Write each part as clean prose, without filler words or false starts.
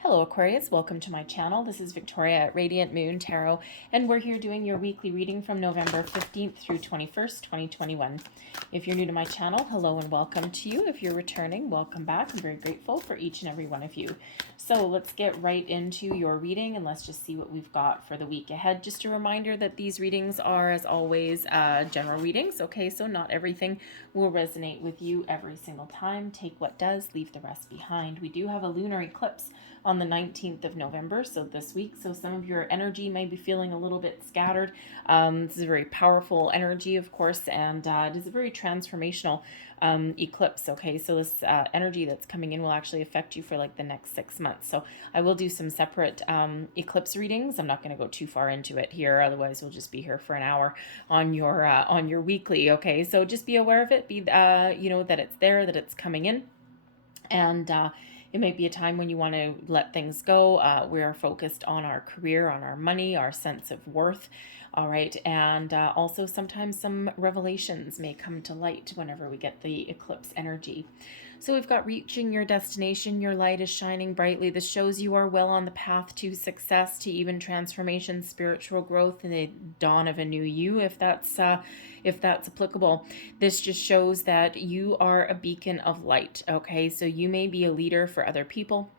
Hello Aquarius, welcome to my channel. This is Victoria at Radiant Moon Tarot, and we're here doing your weekly reading from November 15th through 21st, 2021. If you're new to my channel, hello and welcome to you. If you're returning, welcome back. I'm very grateful for each and every one of you. So let's get right into your reading and let's just see what we've got for the week ahead. Just a reminder that these readings are, as always, general readings, okay? So not everything will resonate with you every single time. Take what does, leave the rest behind. We do have a lunar eclipse on the 19th of November, so this week. So some of your energy may be feeling a little bit scattered. This is a very powerful energy, of course, and it is a very transformational eclipse. Okay, so this energy that's coming in will actually affect you for like the next 6 months. So I will do some separate eclipse readings. I'm not going to go too far into it here, otherwise we'll just be here for an hour on your weekly. Okay, so just be aware of it. Be you know that it's there, that it's coming in, and it might be a time when you want to let things go. We are focused on our career, on our money, our sense of worth. All right. And also sometimes some revelations may come to light whenever we get the eclipse energy. So we've got reaching your destination. Your light is shining brightly. This shows you are well on the path to success, to even transformation, spiritual growth, and the dawn of a new you, if that's applicable. This just shows that you are a beacon of light. Okay, so you may be a leader for other people,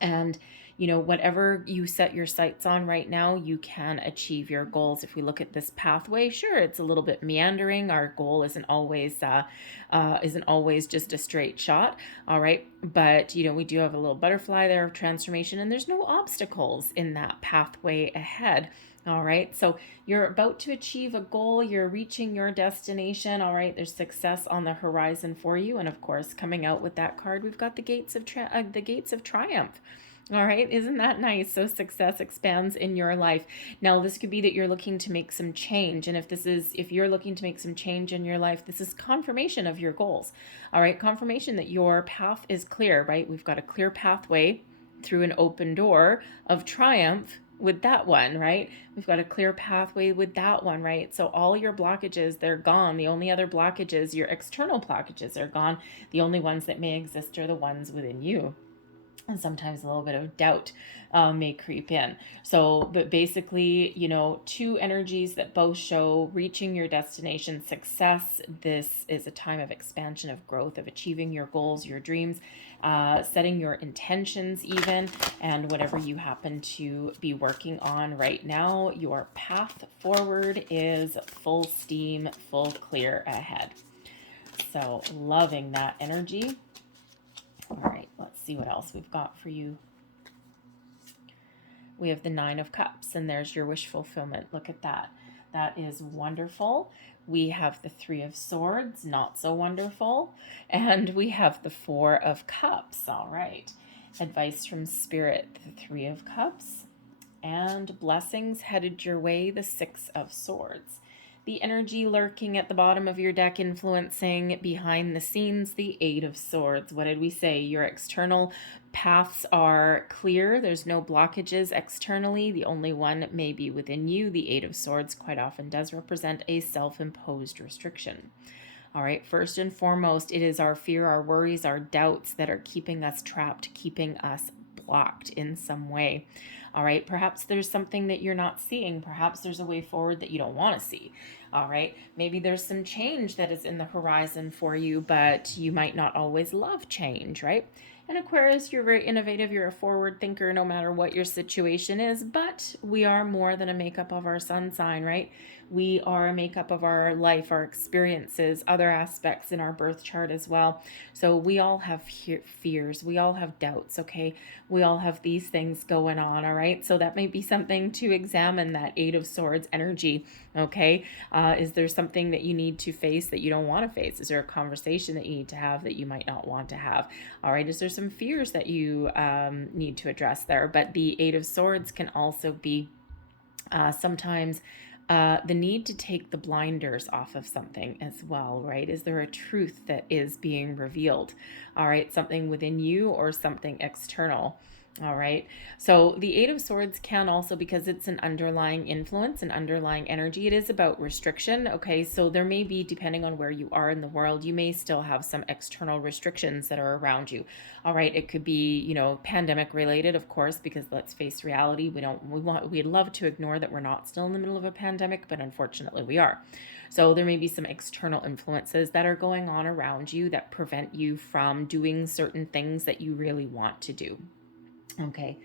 and you know, whatever you set your sights on right now, you can achieve your goals. If we look at this pathway, sure, it's a little bit meandering. Our goal isn't always just a straight shot. All right, but you know, we do have a little butterfly there of transformation, and there's no obstacles in that pathway ahead. All right, so you're about to achieve a goal, you're reaching your destination. All right, there's success on the horizon for you, and of course, coming out with that card, we've got the gates of triumph. All right, isn't that nice? So success expands in your life. Now, this could be that you're looking to make some change, and if you're looking to make some change in your life, this is confirmation of your goals. All right, confirmation that your path is clear. Right, we've got a clear pathway through an open door of triumph with that one, right? We've got a clear pathway with that one, right? So all your blockages, they're gone. The only other blockages, your external blockages, are gone. The only ones that may exist are the ones within you. And sometimes a little bit of doubt may creep in. So, but basically, you know, two energies that both show reaching your destination, success. This is a time of expansion, of growth, of achieving your goals, your dreams, setting your intentions even, and whatever you happen to be working on right now, your path forward is full steam, full clear ahead. So loving that energy. All right, let's see what else we've got for you. We have the Nine of Cups, and there's your wish fulfillment. Look at that. That is wonderful. We have the Three of Swords, not so wonderful. And we have the Four of Cups. All right. Advice from Spirit, the Three of Cups. And blessings headed your way, the Six of Swords. The energy lurking at the bottom of your deck, influencing behind the scenes, the Eight of Swords. What did we say? Your external paths are clear. There's no blockages externally. The only one may be within you. The Eight of Swords quite often does represent a self-imposed restriction. All right, first and foremost, it is our fear, our worries, our doubts that are keeping us trapped, keeping us blocked in some way. All right, perhaps there's something that you're not seeing. Perhaps there's a way forward that you don't want to see. All right, maybe there's some change that is in the horizon for you, but you might not always love change, right? And Aquarius, you're very innovative. You're a forward thinker no matter what your situation is, but we are more than a makeup of our sun sign, right? We are a makeup of our life, our experiences, other aspects in our birth chart as well. So we all have fears. We all have doubts, okay? We all have these things going on, all right? So that might be something to examine, that Eight of Swords energy, okay? Is there something that you need to face that you don't want to face? Is there a conversation that you need to have that you might not want to have? All right, is there some fears that you need to address there? But the Eight of Swords can also be sometimes the need to take the blinders off of something as well, right? Is there a truth that is being revealed? All right, something within you or something external? All right. So the Eight of Swords can also, because it's an underlying influence, an underlying energy, it is about restriction. Okay. So there may be, depending on where you are in the world, you may still have some external restrictions that are around you. All right. It could be, pandemic related, of course, because let's face reality. We'd love to ignore that we're not still in the middle of a pandemic, but unfortunately we are. So there may be some external influences that are going on around you that prevent you from doing certain things that you really want to do. Okay.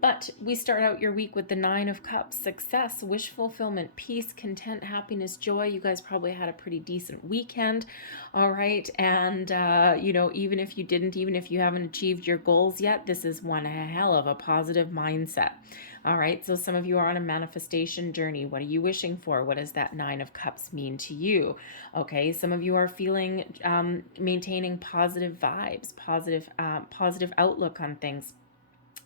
But we start out your week with the Nine of Cups: success, wish fulfillment, peace, content, happiness, joy. You guys probably had a pretty decent weekend. All right. And, even if you didn't, even if you haven't achieved your goals yet, this is one hell of a positive mindset. All right. So some of you are on a manifestation journey. What are you wishing for? What does that Nine of Cups mean to you? Okay. Some of you are feeling, maintaining positive vibes, positive outlook on things.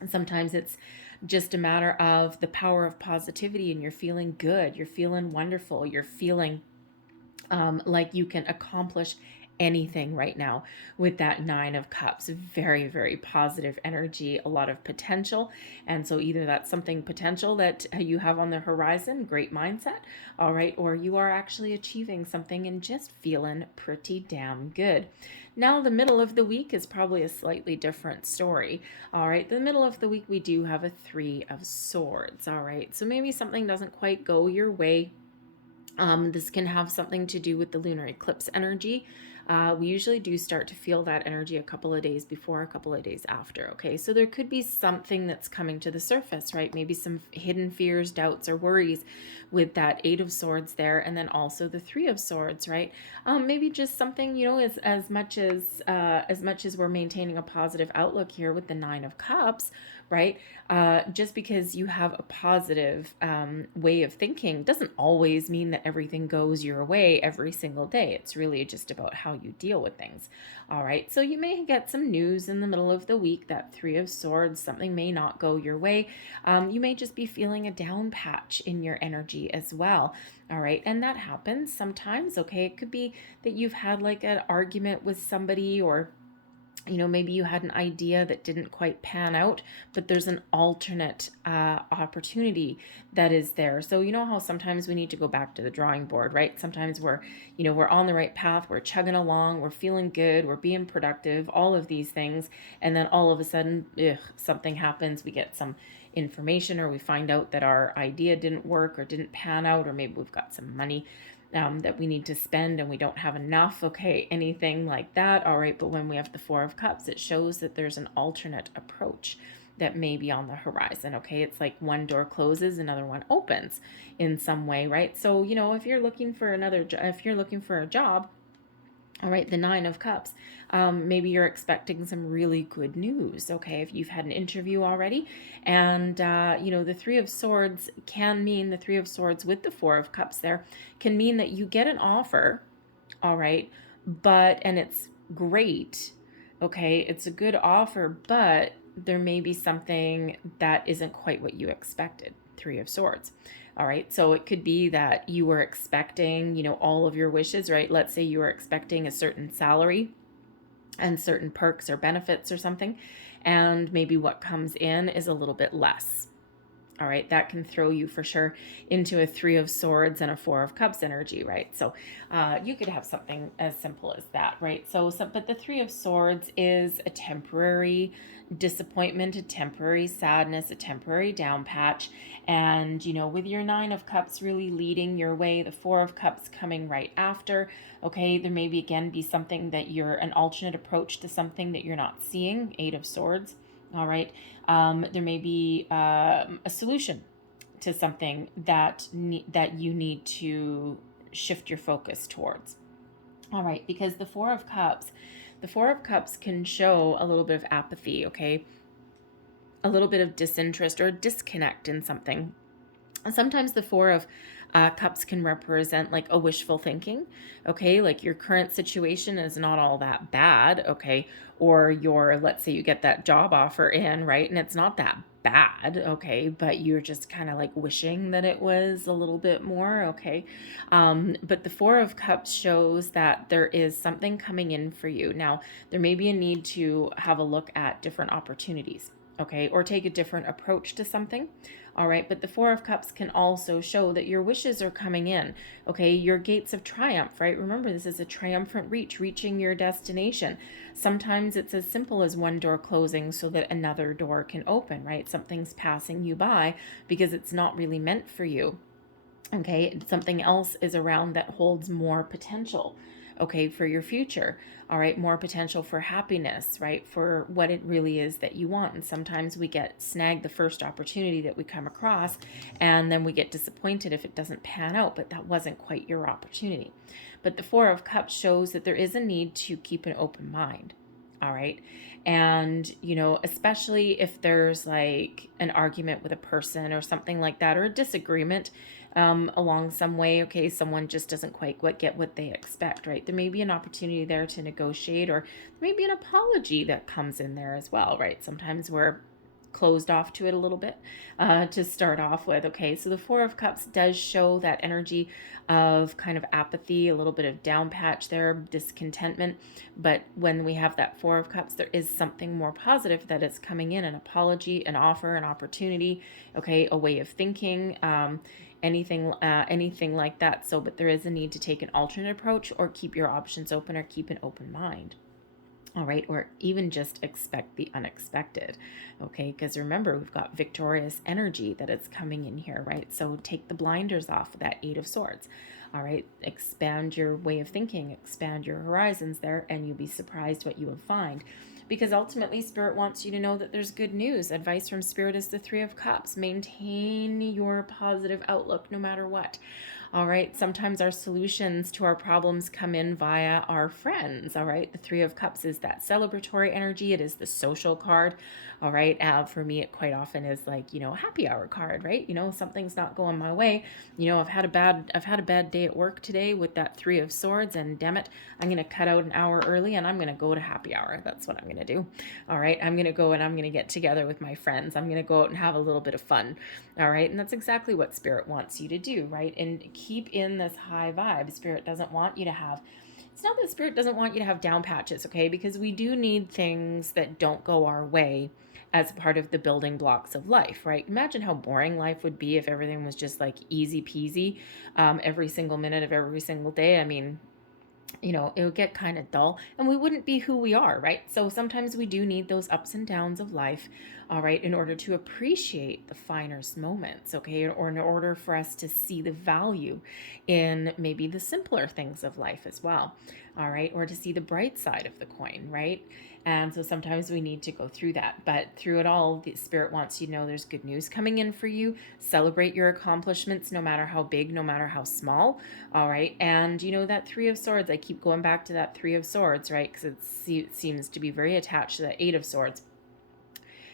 Sometimes it's just a matter of the power of positivity, and you're feeling good, you're feeling wonderful, you're feeling like you can accomplish anything right now with that Nine of Cups. Very, very positive energy, a lot of potential. And so either that's something potential that you have on the horizon, great mindset, all right, or you are actually achieving something and just feeling pretty damn good. Now, the middle of the week is probably a slightly different story. All right, the middle of the week, we do have a Three of Swords. All right, so maybe something doesn't quite go your way. This can have something to do with the lunar eclipse energy. We usually do start to feel that energy a couple of days before, a couple of days after. Okay, so there could be something that's coming to the surface, right? Maybe some hidden fears, doubts, or worries with that Eight of Swords there, and then also the Three of Swords, right? Maybe just something, as much as we're maintaining a positive outlook here with the Nine of Cups, right? Just because you have a positive way of thinking doesn't always mean that everything goes your way every single day. It's really just about how you deal with things. All right. So you may get some news in the middle of the week, that Three of Swords, something may not go your way. You may just be feeling a down patch in your energy as well. All right. And that happens sometimes. Okay. It could be that you've had like an argument with somebody, or maybe you had an idea that didn't quite pan out, but there's an alternate opportunity that is there. So you know how sometimes we need to go back to the drawing board, right? Sometimes we're on the right path, we're chugging along, we're feeling good, we're being productive, all of these things, and then all of a sudden, something happens. We get some information, or we find out that our idea didn't work or didn't pan out, or maybe we've got some money that we need to spend and we don't have enough. Okay, anything like that. All right, but when we have the Four of Cups, it shows that there's an alternate approach that may be on the horizon. Okay, it's like one door closes, another one opens in some way, right? So if you're looking for a job, all right, the Nine of Cups, maybe you're expecting some really good news, okay, if you've had an interview already. And, the Three of Swords can mean, the Three of Swords with the Four of Cups there, can mean that you get an offer, all right, and it's great, okay, it's a good offer, but there may be something that isn't quite what you expected. Three of Swords. All right. So it could be that you were expecting, all of your wishes, right? Let's say you were expecting a certain salary and certain perks or benefits or something, and maybe what comes in is a little bit less. All right, that can throw you for sure into a Three of Swords and a Four of Cups energy, right? So you could have something as simple as that, right? But the Three of Swords is a temporary disappointment, a temporary sadness, a temporary down patch. And, with your Nine of Cups really leading your way, the Four of Cups coming right after, okay, there may be something that you're an alternate approach to something that you're not seeing, Eight of Swords. All right. There may be a solution to something that you need to shift your focus towards. All right, because the Four of Cups can show a little bit of apathy, okay? A little bit of disinterest or disconnect in something. Sometimes the Four of Cups can represent like a wishful thinking, okay? Like your current situation is not all that bad, okay? Or let's say you get that job offer in, right? And it's not that bad, okay? But you're just kind of like wishing that it was a little bit more, okay? But the Four of Cups shows that there is something coming in for you. Now, there may be a need to have a look at different opportunities. okay, or take a different approach to something. All right, but the Four of Cups can also show that your wishes are coming in, okay, your gates of triumph, right? Remember, this is a triumphant reaching your destination. Sometimes it's as simple as one door closing so that another door can open, right? Something's passing you by because it's not really meant for you, okay? Something else is around that holds more potential, okay, for your future. All right, more potential for happiness, right, for what it really is that you want. And sometimes we get snagged the first opportunity that we come across, and then we get disappointed if it doesn't pan out, but that wasn't quite your opportunity. But the Four of Cups shows that there is a need to keep an open mind. All right. And, you know, especially if there's like an argument with a person or something like that, or a disagreement along some way, okay, someone just doesn't quite get what they expect, right? There may be an opportunity there to negotiate, or maybe an apology that comes in there as well, right? Sometimes we're closed off to it a little bit to start off with. Okay, so the Four of Cups does show that energy of kind of apathy, a little bit of down patch there, discontentment. But when we have that Four of Cups, there is something more positive that is coming in: an apology, an offer, an opportunity, okay, a way of thinking, anything like that. So, but there is a need to take an alternate approach, or keep your options open, or keep an open mind. All right, or even just expect the unexpected, okay? Because remember, we've got victorious energy that is coming in here, right? So take the blinders off of that Eight of Swords. All right, expand your way of thinking, expand your horizons there, and you'll be surprised what you will find. Because ultimately, Spirit wants you to know that there's good news. Advice from Spirit is the Three of Cups. Maintain your positive outlook no matter what. All right, sometimes our solutions to our problems come in via our friends. All right, the Three of Cups is that celebratory energy. It is the social card. All right, for me, it quite often is like, you know, happy hour card, right? You know, something's not going my way. You know, I've had a bad day at work today with that Three of Swords, and damn it, I'm going to cut out an hour early and I'm going to go to happy hour. That's what I'm going to do. All right, I'm going to go and I'm going to get together with my friends. I'm going to go out and have a little bit of fun. All right, and that's exactly what Spirit wants you to do, right? And keep in this high vibe. Spirit doesn't want you to have, it's not that Spirit doesn't want you to have down patches, okay? Because we do need things that don't go our way as part of the building blocks of life, right? Imagine how boring life would be if everything was just like easy peasy every single minute of every single day. I mean, you know, it would get kind of dull and we wouldn't be who we are, right? So sometimes we do need those ups and downs of life, all right, in order to appreciate the finest moments, okay? Or in order for us to see the value in maybe the simpler things of life as well, all right? Or to see the bright side of the coin, right? And so sometimes we need to go through that. But through it all, the Spirit wants you to know there's good news coming in for you. Celebrate your accomplishments, no matter how big, no matter how small. All right. And you know, that Three of Swords, I keep going back to that Three of Swords, right? Because it seems to be very attached to the Eight of Swords.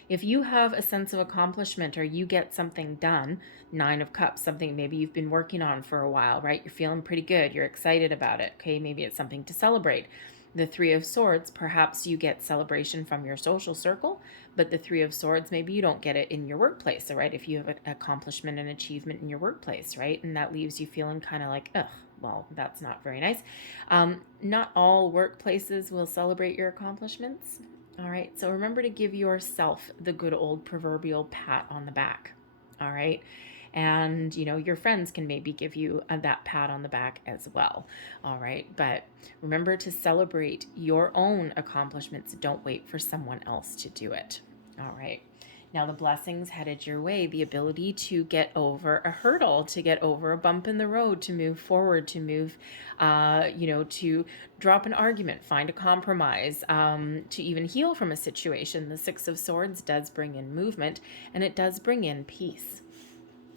If you have a sense of accomplishment, or you get something done, Nine of Cups, something maybe you've been working on for a while, right? You're feeling pretty good. You're excited about it. Okay. Maybe it's something to celebrate. The Three of Swords, perhaps you get celebration from your social circle, but the Three of Swords, maybe you don't get it in your workplace, all right? If you have an accomplishment and achievement in your workplace, right? And that leaves you feeling kind of like, ugh, well, that's not very nice. Not all workplaces will celebrate your accomplishments, all right? So remember to give yourself the good old proverbial pat on the back, all right? And, you know, your friends can maybe give you that pat on the back as well. All right. But remember to celebrate your own accomplishments. Don't wait for someone else to do it. All right. Now the blessings headed your way, the ability to get over a hurdle, to get over a bump in the road, to move forward, to move, you know, to drop an argument, find a compromise, to even heal from a situation. The Six of Swords does bring in movement, and it does bring in peace.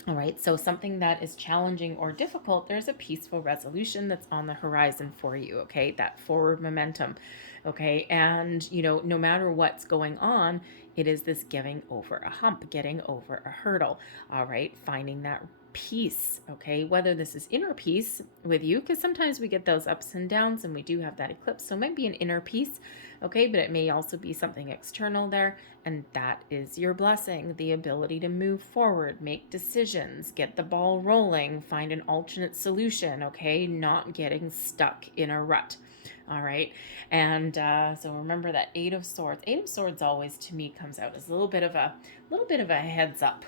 All right, so something that is challenging or difficult, there's a peaceful resolution that's on the horizon for you, okay? That forward momentum, okay? And, you know, no matter what's going on, it is this getting over a hump, getting over a hurdle, all right? Finding that peace, okay? Whether this is inner peace with you, because sometimes we get those ups and downs and we do have that eclipse, so it might be an inner peace, Okay, but it may also be something external there, and that is your blessing, the ability to move forward, make decisions, get the ball rolling, find an alternate solution, okay, not getting stuck in a rut. All right, and so remember that Eight of Swords. Eight of Swords always to me comes out as a little bit of a heads up.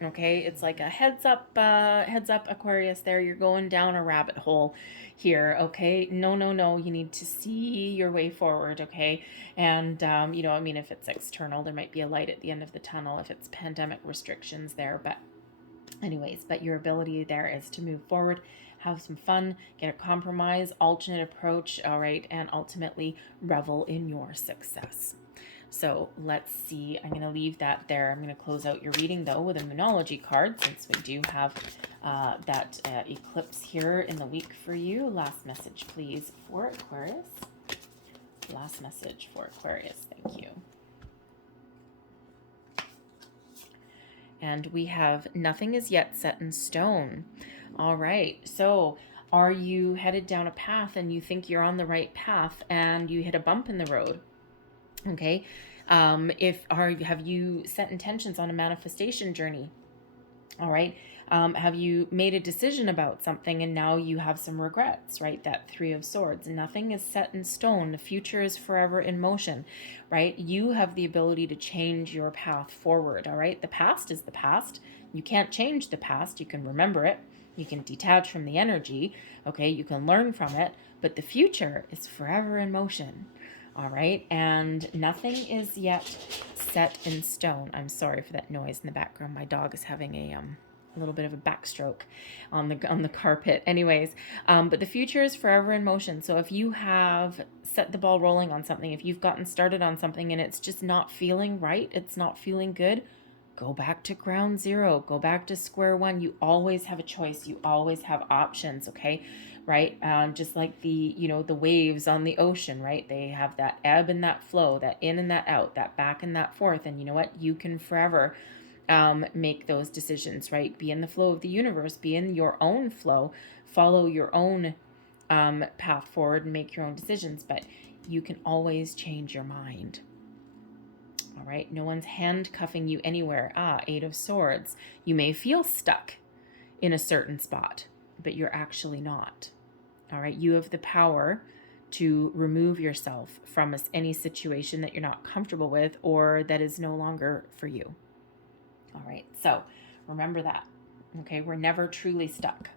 Okay, it's like a heads up Aquarius there. You're going down a rabbit hole here. Okay, no, you need to see your way forward. Okay, and you know, I mean, if it's external, there might be a light at the end of the tunnel if it's pandemic restrictions there, but anyways, but your ability there is to move forward, have some fun, get a compromise, alternate approach, all right, and ultimately revel in your success. So let's see, I'm going to leave that there. I'm going to close out your reading though with a Moonology card, since we do have that eclipse here in the week for you. Last message, please, for Aquarius. Last message for Aquarius. Thank you. And we have nothing is yet set in stone. All right. So are you headed down a path and you think you're on the right path and you hit a bump in the road? Okay. Have you set intentions on a manifestation journey? All right. Have you made a decision about something and now you have some regrets, right? That Three of Swords. Nothing is set in stone. The future is forever in motion, right? You have the ability to change your path forward, all right? The past is the past. You can't change the past. You can remember it. You can detach from the energy, okay? You can learn from it, but the future is forever in motion. All right, and nothing is yet set in stone. I'm sorry for that noise in the background. My dog is having a little bit of a backstroke on the carpet. Anyways, but the future is forever in motion. So if you have set the ball rolling on something, if you've gotten started on something and it's just not feeling right, it's not feeling good, go back to ground zero. Go back to square one. You always have a choice. You always have options. Okay. Right? Just like the waves on the ocean, right? They have that ebb and that flow, that in and that out, that back and that forth. And you know what? You can forever make those decisions, right? Be in the flow of the universe, be in your own flow, follow your own path forward and make your own decisions. But you can always change your mind. All right? No one's handcuffing you anywhere. Eight of Swords. You may feel stuck in a certain spot, but you're actually not. All right, you have the power to remove yourself from any situation that you're not comfortable with or that is no longer for you. All right, so remember that. Okay, we're never truly stuck.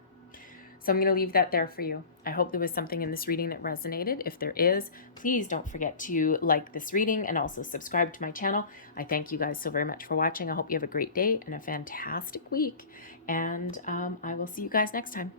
So I'm going to leave that there for you. I hope there was something in this reading that resonated. If there is, please don't forget to like this reading and also subscribe to my channel. I thank you guys so very much for watching. I hope you have a great day and a fantastic week. And I will see you guys next time.